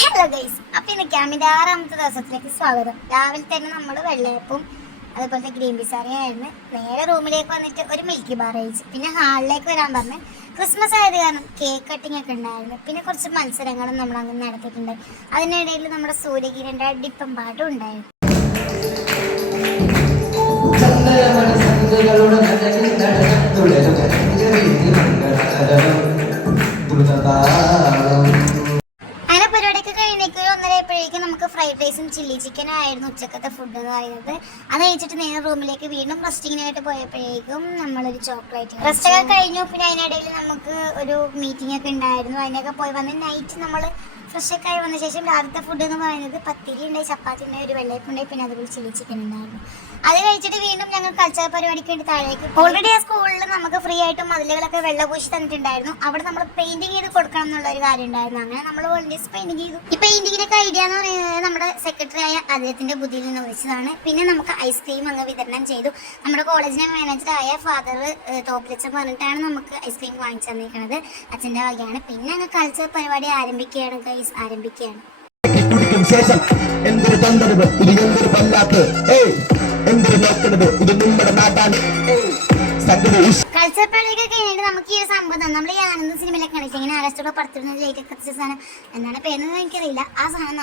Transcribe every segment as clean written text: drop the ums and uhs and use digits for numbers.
Hello guys, അപ്പം ഇന്ന് ക്യാമ്പിൻ്റെ 6ാമത്തെ ദിവസത്തിലേക്ക് സ്വാഗതം. രാവിലെ തന്നെ നമ്മൾ വെള്ളയപ്പും അതുപോലത്തെ ഗ്രീൻ പീസ് കറിയായിരുന്നു. നേരെ റൂമിലേക്ക് വന്നിട്ട് ഒരു മിൽക്കി ബാർ കഴിച്ചു. പിന്നെ ഹാളിലേക്ക് വരാൻ പറഞ്ഞ് ക്രിസ്മസ് ആയത് കാരണം കേക്ക് കട്ടിംഗ് ഒക്കെ ഉണ്ടായിരുന്നു. പിന്നെ കുറച്ച് മത്സരങ്ങളും നമ്മൾ അങ്ങനെ നടത്തിയിട്ടുണ്ട്. അതിനിടയിൽ നമ്മുടെ സൂര്യകിരൻ്റെ അടിപ്പം പാട്ടും ഉണ്ടായിരുന്നു. അങ്ങനെ പരിപാടിയൊക്കെ കഴിഞ്ഞേക്ക് 1:30 നമുക്ക് ഫ്രൈഡ് റൈസും ചില്ലി ചിക്കനും ആയിരുന്നു ഉച്ചക്കത്തെ ഫുഡ് എന്ന് പറയുന്നത്. അത് കഴിച്ചിട്ട് നേരെ റൂമിലേക്ക് വീണ്ടും റെസ്റ്റിങ്ങിനായിട്ട് പോയപ്പോഴേക്കും നമ്മളൊരു ചോക്ലേറ്റ് റെസ്റ്റൊക്കെ കഴിഞ്ഞു. പിന്നെ അതിനിടയിൽ നമുക്ക് ഒരു മീറ്റിംഗ് ഒക്കെ ഉണ്ടായിരുന്നു. അതിനൊക്കെ പോയി വന്ന് നൈറ്റ് നമ്മൾ ഫ്രഷൊക്കെ ആയി വന്ന ശേഷം രാവിലത്തെ ഫുഡ് എന്ന് പറയുന്നത് പത്തിരി ഉണ്ടായി, ചപ്പാത്തി ഉണ്ടായി, ഒരു വെള്ളയപ്പം ഉണ്ടായി, പിന്നെ അതുപോലെ ചില്ലി ചിക്കൻ ഉണ്ടായിരുന്നു. അത് കഴിച്ചിട്ട് വീണ്ടും ഞങ്ങൾ കൾച്ചർ പരിപാടിക്ക് വേണ്ടി താഴേക്ക്. ഓൾറെഡി ആ സ്കൂളിൽ നമുക്ക് ഫ്രീ ആയിട്ട് മതിലുകളൊക്കെ വെള്ളപൂശി തന്നിട്ടുണ്ടായിരുന്നു. അവിടെ നമ്മൾ പെയിന്റിങ് ചെയ്ത് കൊടുക്കണം എന്നുള്ള ഒരു കാര്യം ഉണ്ടായിരുന്നു. അങ്ങനെ നമ്മൾ വോളണ്ടിയേഴ്സ് പെയിന്റിങ് ചെയ്തു. ഈ പെയിന്റിങ്ങിനൊക്കെ ഐഡിയ എന്ന് പറയുന്നത് നമ്മുടെ സെക്രട്ടറി ആയ അദ്ദേഹത്തിന്റെ ബുദ്ധിയിൽ നിന്ന് വിളിച്ചതാണ്. പിന്നെ നമുക്ക് ഐസ്ക്രീം അങ്ങ് വിതരണം ചെയ്തു. നമ്മുടെ കോളേജിലെ മാനേജറായ ഫാദർ തോപ്പിലച്ചൻ പറഞ്ഞിട്ടാണ് നമുക്ക് ഐസ്ക്രീം വാങ്ങിച്ചു തന്നിരിക്കുന്നത്. അച്ഛൻ്റെ വകയാണ്. പിന്നെ അങ്ങ് കൾച്ചർ പരിപാടി ആരംഭിക്കുകയാണ്. ശേഷം എന്തൊരു തന്തരവ് ഇത്, എന്തൊരു പല്ലാത്ത്, എന്തൊരു നോക്കുന്നത് ഇത്, നമ്മുടെ നാട്ടാണ്. കൾച്ചർ പരിപാടിയൊക്കെ കഴിഞ്ഞിട്ട് നമുക്ക് ഈ ഒരു സംഭവം നമ്മൾ ഈ ആനന്ദ സിനിമയിലൊക്കെ കാണിച്ചു. ഇങ്ങനെ ആകാശത്തോടെ പറത്തിടുന്ന ലൈറ്റ് കത്തിച്ച സാധനം, എന്താണ് പേരെന്ന് എനിക്കറിയില്ല. ആ സാധനം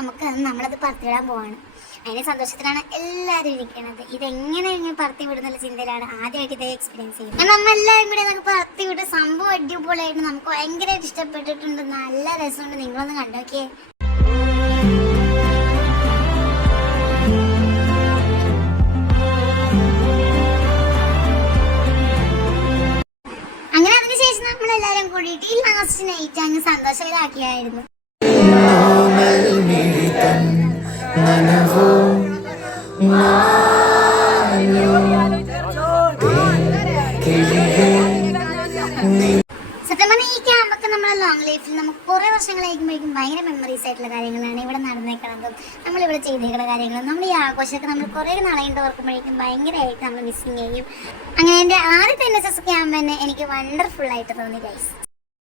നമ്മളത് പറത്തിടാൻ പോവാണ്. അതിന്റെ സന്തോഷത്തിലാണ് എല്ലാവരും ഇരിക്കുന്നത്. ഇതെങ്ങനെ ഇങ്ങനെ പറത്തി വിടുന്നുള്ള ചിന്തയിലാണ് ആദ്യമായിട്ട് ഇതേ എക്സ്പീരിയൻസ് ചെയ്യുന്നത്. നമ്മളെല്ലാവരും കൂടി നമുക്ക് പറത്തി വിട്ട് സംഭവം അടിപൊളിയായിട്ട് നമുക്ക് ഭയങ്കരമായിട്ട് ഇഷ്ടപ്പെട്ടിട്ടുണ്ട്. നല്ല രസമുണ്ട്. നിങ്ങളൊന്ന് കണ്ടോക്കിയേ. അങ്ങനെ അതിനുശേഷം നമ്മളെല്ലാവരും കൂടിയിട്ട് ഈ ലാസ്റ്റ് നൈറ്റ് അങ്ങ് സന്തോഷകരാക്കിയായിരുന്നു. സത്യം പറഞ്ഞാൽ ഈ ക്യാമ്പൊക്കെ നമ്മുടെ ലോങ് ലൈഫിൽ നമുക്ക് കുറെ വർഷങ്ങളായിരിക്കുമ്പോഴേക്കും ഭയങ്കര മെമ്മറീസ് ആയിട്ടുള്ള കാര്യങ്ങളാണ്. ഇവിടെ നടന്നേക്കണതും നമ്മളിവിടെ ചെയ്തേക്കുന്ന കാര്യങ്ങളും നമ്മൾ ഈ ആഘോഷമൊക്കെ നമ്മൾ കുറേ നാളായിട്ട് ഓർക്കുമ്പോഴേക്കും ഭയങ്കരമായിട്ട് നമ്മൾ മിസ്സിങ് ചെയ്യും. അങ്ങനെ എൻ്റെ ആദ്യത്തെ NSS ക്യാമ്പ് തന്നെ എനിക്ക് വണ്ടർഫുൾ ആയിട്ട് തോന്നി ഗൈസ്.